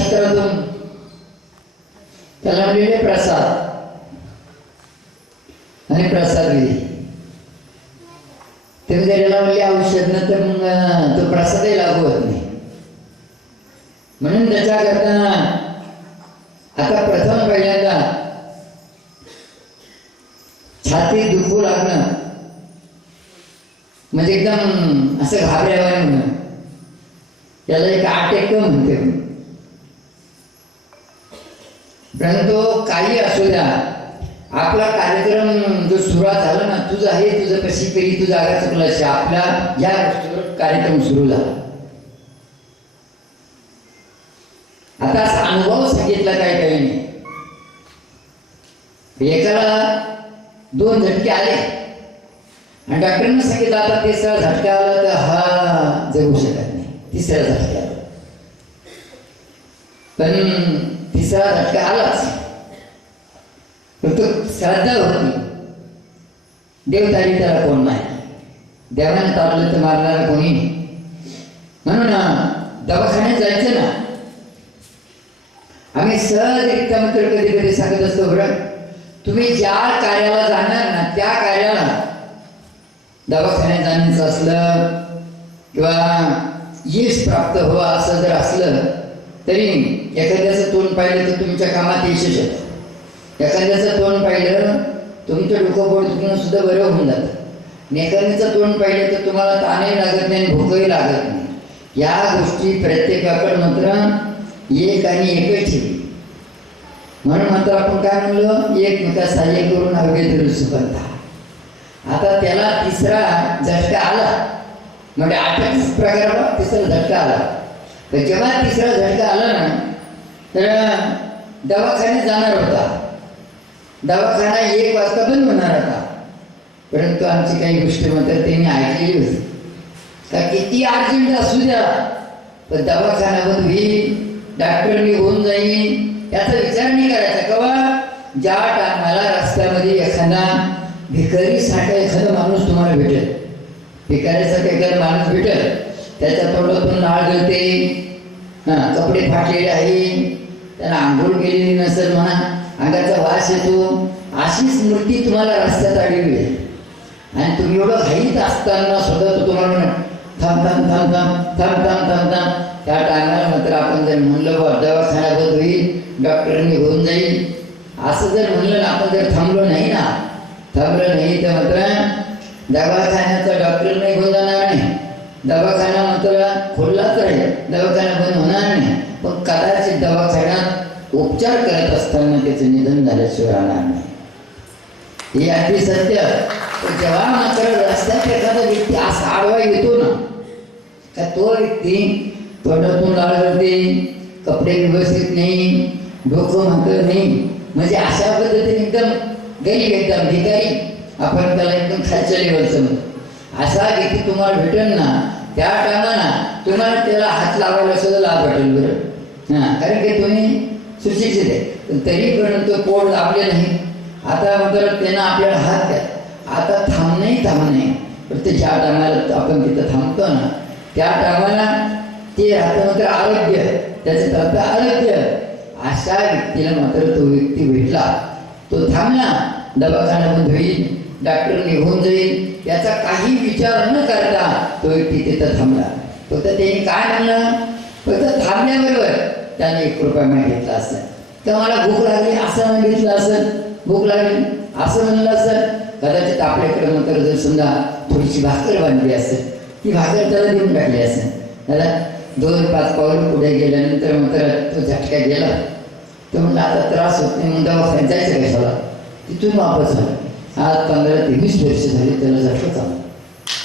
क्षेत्रातून त्याला म्हणलेले प्रसाद. आणि प्रसाद विधी ते त्याला याला म्हणले औषध न तर मग तो प्रसादही लागू होत नाही. म्हणून त्याच्याकरता आता प्रथम पहिल्यांदा छाती दुखू लागणं म्हणजे एकदम असं घाबऱ्यावाने म्हणून त्याला एक आटेक म्हणते. परंतु काही असू द्या. आपला कार्यक्रम जो सुरुवात झाला ना तुझं आहे तुझं कशी तरी तू जागा असे आपल्या या गोष्टीवर कार्यक्रम सुरू झाला. आता असा अनुभव सांगितला काय काही. नाही एकाला दोन झटके आले. आणि डॉक्टरनं सांगितलं आता तिसरा झटका आला तर हा जगू शकत नाही. तिसऱ्या झटक्याला पण तिसरा झटका आलाच. पण तो श्रद्धा होती देव तारी त्याला कोण नाही? देवाने तारलं तर मारणारा कोणी नाही. म्हणून दवाखान्यात जायचं ना. आम्ही सहज एकदम तर कधी कधी सांगत असतो बरं तुम्ही ज्या कार्याला जाणार ना त्या कार्याला दवाखान्यात जाण्याचं असलं किंवा यश प्राप्त व्हावं असं जर असलं तरी एखाद्याचं तोंड पाहिलं तर तुमच्या कामात यशच येतं. एखाद्याचं तोंड पाहिलं तुमचं डोकं पोट दुखणं सुद्धा बरं होऊन जातं. आणि एखाद्याचं तोंड पाहिलं तर तुम्हाला ताणही लागत नाही आणि भूकही लागत नाही. या गोष्टी प्रत्येकाकडे मात्र एक आणि एकच ठेवी. म्हणून मात्र आपण काय म्हणलो? एकमेका सहाय्य करून हवे धरू सुगंधा आता त्याला तिसरा झटका आला. म्हणजे आठच प्रकाराला तिसरा झटका आला. तर जेव्हा तिसरा झटका आला ना तर दवाखान्यात जाणार होता. दवाखाना एक वाजता बंद होणार होता. परंतु आमची काही गोष्ट मात्र त्यांनी ऐकलेली होती. का किती अर्जंट असू द्या पण दवाखाना बंद होईल डॉक्टरनी होऊन जाईल याचा विचार नाही करायचा. कवा? ज्या टायमाला रस्त्यामध्ये एखादा भिकारीसाठी एखादा माणूस तुम्हाला भेटेल. भिकाऱ्यासारखा एखादा माणूस भेटेल. त्याच्या तोंडातून नाळ गळते. कपडे फाटलेले आहे. त्याला आंघोळ केलेली नसेल म्हणा अंगाचा वास येतो. अशी स्मृती तुम्हाला रस्त्यात आलेली आहे आणि तुम्ही एवढं घाईत असताना सुद्धा तो तुम्हाला थांब थांब थांब थांब थांब थांब थांब थांब. त्या टायमाला मात्र आपण जर म्हणलं बा दवाखान्यात होईल डॉक्टरनी होऊन जाईल. असं जर म्हणलं ना आपण जर थांबलो नाही ना थांबलं नाही तर मात्र दवाखान्याचा डॉक्टर नाही होऊन जाणार नाही दवाखाना मात्र खोललाच राहील दवाखाना बंद होणार नाही पण कदाचित दवाखान्यात उपचार करत असताना त्याचं निधन झाल्याशिवाय राहणार नाही. हे अगदी सत्य. जेव्हा मात्र रस्त्यात एखादा व्यक्ती असा आडवा येतो ना का तो व्यक्ती तोंडातून लाळ करते कपडे व्यवस्थित नाही डोकं मात्र नाही म्हणजे अशा पद्धतीने एकदम गरीब एकदम भिकारी आपण त्याला एकदम खालच्या लेवलचं म्हणतो. असा व्यक्ती तुम्हाला भेटेल ना त्या टायमाला तुम्हाला त्याला हात लावायला सुद्धा लाभ भेटेल बरं. हां कारण की तुम्ही सुशिक्षित आहे. पण तरी पण तो पोट दाबले नाही. आता मात्र त्यानं आपल्याला हात द्या. आता थांबणेही थांबणे पण ते ज्या टायमाला आपण तिथं थांबतो ना त्या टायमाला ते राहतं मात्र आरोग्य त्याचं अर्थ आरोग्य अशा व्यक्तीला मात्र तो व्यक्ती भेटला. तो थांबला. दवाखाना होईल डॉक्टर निघून जाईल. याचा काही विचार न करता तो व्यक्ती तिथं थांबला. फक्त त्यांनी काय म्हणलं? फक्त थांबण्याबरोबर त्याने एक रुपया मागितला असेल. तर मला भूक लागली असं मागितलं असेल. भूक लागली असं म्हणलं असेल. कदाचित आपल्याकडे मग जर समजा थोडीशी भाकर बांधली असेल. ती भाकर त्याला देऊन टाकली असेल. त्याला दोन पाच पाऊल पुढे गेल्यानंतर मात्र तो झटका गेला. तर म्हणलं आता त्रास होत नाही. म्हणून दवाखान्यात जायचं कशाला तिथून वापस झाला आज पंधरा ते वीस वर्ष झाली त्याला झटका चालू.